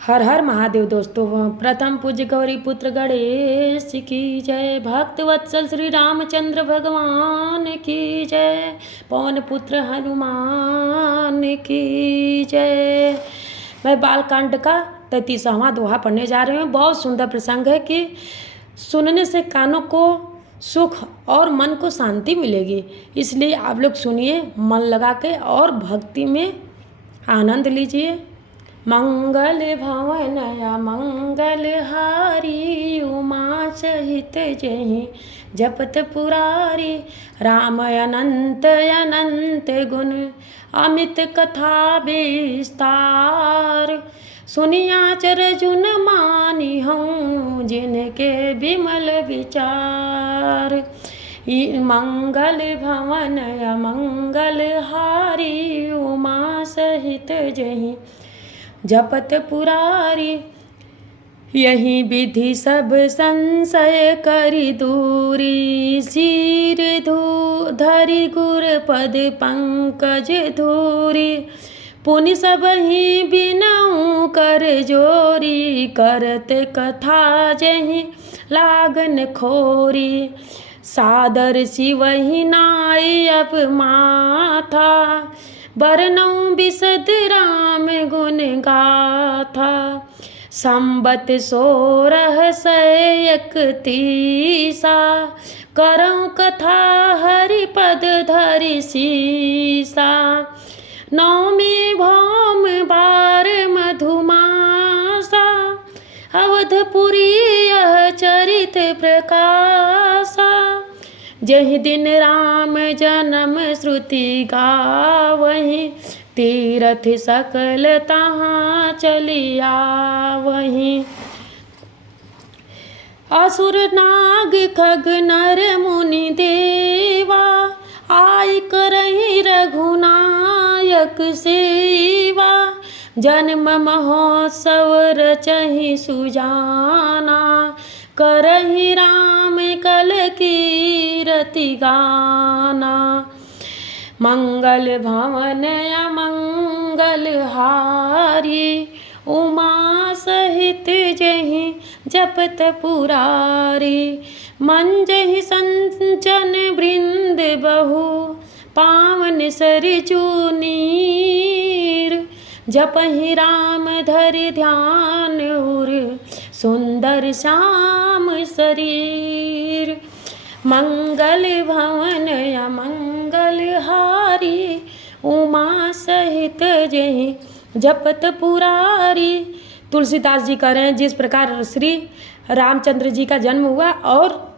हर हर महादेव दोस्तों। प्रथम पूज्य गौरी पुत्र गणेश की जय। भक्त वत्सल श्री रामचंद्र भगवान की जय। पवन पुत्र हनुमान की जय। मैं बालकांड का 33वां दोहा पढ़ने जा रही हूँ। बहुत सुंदर प्रसंग है कि सुनने से कानों को सुख और मन को शांति मिलेगी। इसलिए आप लोग सुनिए मन लगा के और भक्ति में आनंद लीजिए। मंगल भवन मंगल हारी उमा सहित जहि जपत पुरारी। राम अनंत अनंत गुण अमित कथा विस्तार। सुनिया चरजुन मानी हूँ जिनके विमल विचार। मंगल भवन मंगल हारी उमा सहित जहि जपत पुरारी। यही विधि सब संशय करी दूरी। सिर धरि गुर पद पंकज धूरी। पुनि सब ही बिनऊ कर जोरी। करत कथा जहि लागन खोरी। सादर शिवहि नाय अब माथा। बरनऊ बिसद राम गुण गाथा। संबत 1631 करऊँ कथा हरिपद धरि सीसा। नवमी भौम बार मधुमासा। अवधपुरी यह चरित प्रकाशा। जहि दिन राम जन्म श्रुति गावहीं। तीरथ सकल तहाँ चलिया वहीं। असुर नाग खग नर मुनि देवा। आई करहि रघुनायक सेवा। जन्म महोत्सव रचहि सुजाना। करहि राम कल कीरति गाना। मंगल भवन अमंगल हारी उमा सहित जहि जपत पुरारी। मंजहि संचन वृंद बहु पावन सरजू नीर। जपहि राम धरि ध्यान उर सुंदर श्याम शरीर। मंगल भवन अमंगल हारी उमा सहित जहि जपत पुरारी। तुलसीदास जी कह रहे हैं जिस प्रकार श्री रामचंद्र जी का जन्म हुआ और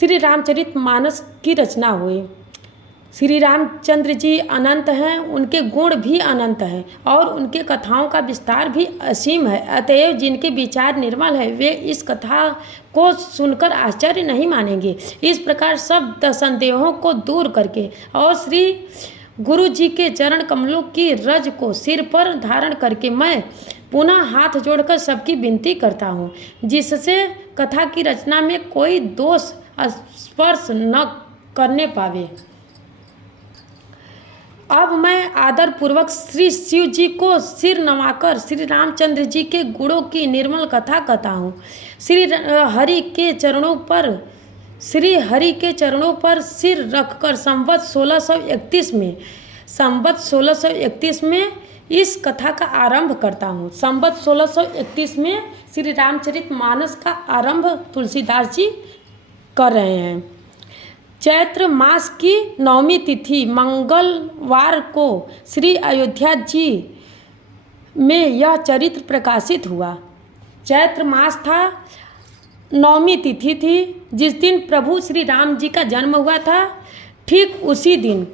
श्री रामचरितमानस की रचना हुई। श्री रामचंद्र जी अनंत हैं, उनके गुण भी अनंत हैं और उनके कथाओं का विस्तार भी असीम है। अतएव जिनके विचार निर्मल है वे इस कथा को सुनकर आश्चर्य नहीं मानेंगे। इस प्रकार सब संदेहों को दूर करके और श्री गुरु जी के चरण कमलों की रज को सिर पर धारण करके मैं पुनः हाथ जोड़कर सबकी विनती करता हूँ जिससे कथा की रचना में कोई दोष स्पर्श न करने पावे। अब मैं आदर पूर्वक श्री शिव जी को सिर नवाकर श्री रामचंद्र जी के गुणों की निर्मल कथा कहता हूँ। श्री हरि के चरणों पर सिर रखकर संवत 1631 में इस कथा का आरंभ करता हूँ। संवत 1631 में श्री रामचरितमानस का आरंभ तुलसीदास जी कर रहे हैं। चैत्र मास की 9वीं तिथि मंगलवार को श्री अयोध्या जी में यह चरित्र प्रकाशित हुआ। चैत्र मास था, 9वीं तिथि थी जिस दिन प्रभु श्री राम जी का जन्म हुआ था। ठीक उसी दिन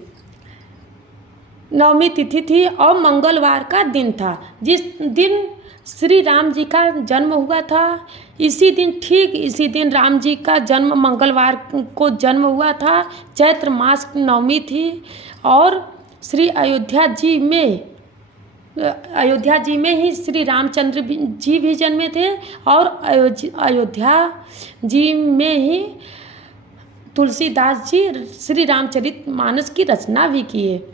9वीं तिथि थी और मंगलवार का दिन था। जिस दिन श्री राम जी का जन्म हुआ था ठीक इसी दिन राम जी का जन्म मंगलवार को जन्म हुआ था। चैत्र मास की 9वीं थी और श्री अयोध्या जी में ही श्री रामचंद्र जी भी जन्मे थे और अयोध्या जी में ही तुलसीदास जी श्री रामचरितमानस की रचना भी किए।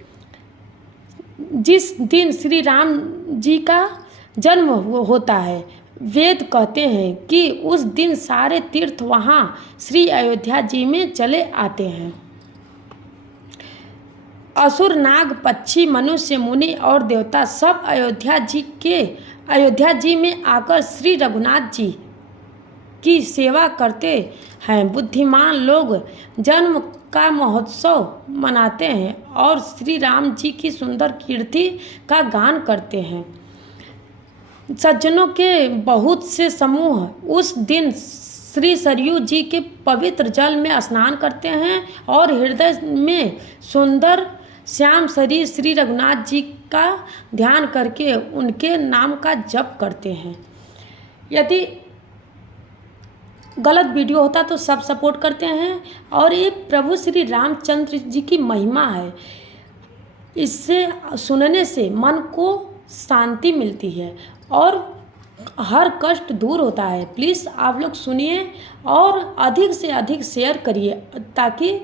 जिस दिन श्री राम जी का जन्म होता है। वेद कहते हैं कि उस दिन सारे तीर्थ वहाँ श्री अयोध्या जी में चले आते हैं। असुर, नाग, पक्षी, मनुष्य, मुनि और देवता सब अयोध्या जी में आकर श्री रघुनाथ जी की सेवा करते हैं। बुद्धिमान लोग जन्म का महोत्सव मनाते हैं और श्री राम जी की सुंदर कीर्ति का गान करते हैं। सज्जनों के बहुत से समूह उस दिन श्री सरयू जी के पवित्र जल में स्नान करते हैं और हृदय में सुंदर श्याम शरीर श्री रघुनाथ जी का ध्यान करके उनके नाम का जप करते हैं। यदि गलत वीडियो होता तो सब सपोर्ट करते हैं और ये प्रभु श्री रामचंद्र जी की महिमा है। इससे सुनने से मन को शांति मिलती है और हर कष्ट दूर होता है। प्लीज़ आप लोग सुनिए और अधिक से अधिक शेयर करिए ताकि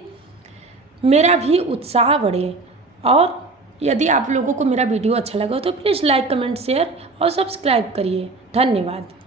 मेरा भी उत्साह बढ़े। और यदि आप लोगों को मेरा वीडियो अच्छा लगा तो प्लीज़ लाइक, कमेंट, शेयर और सब्सक्राइब करिए। धन्यवाद।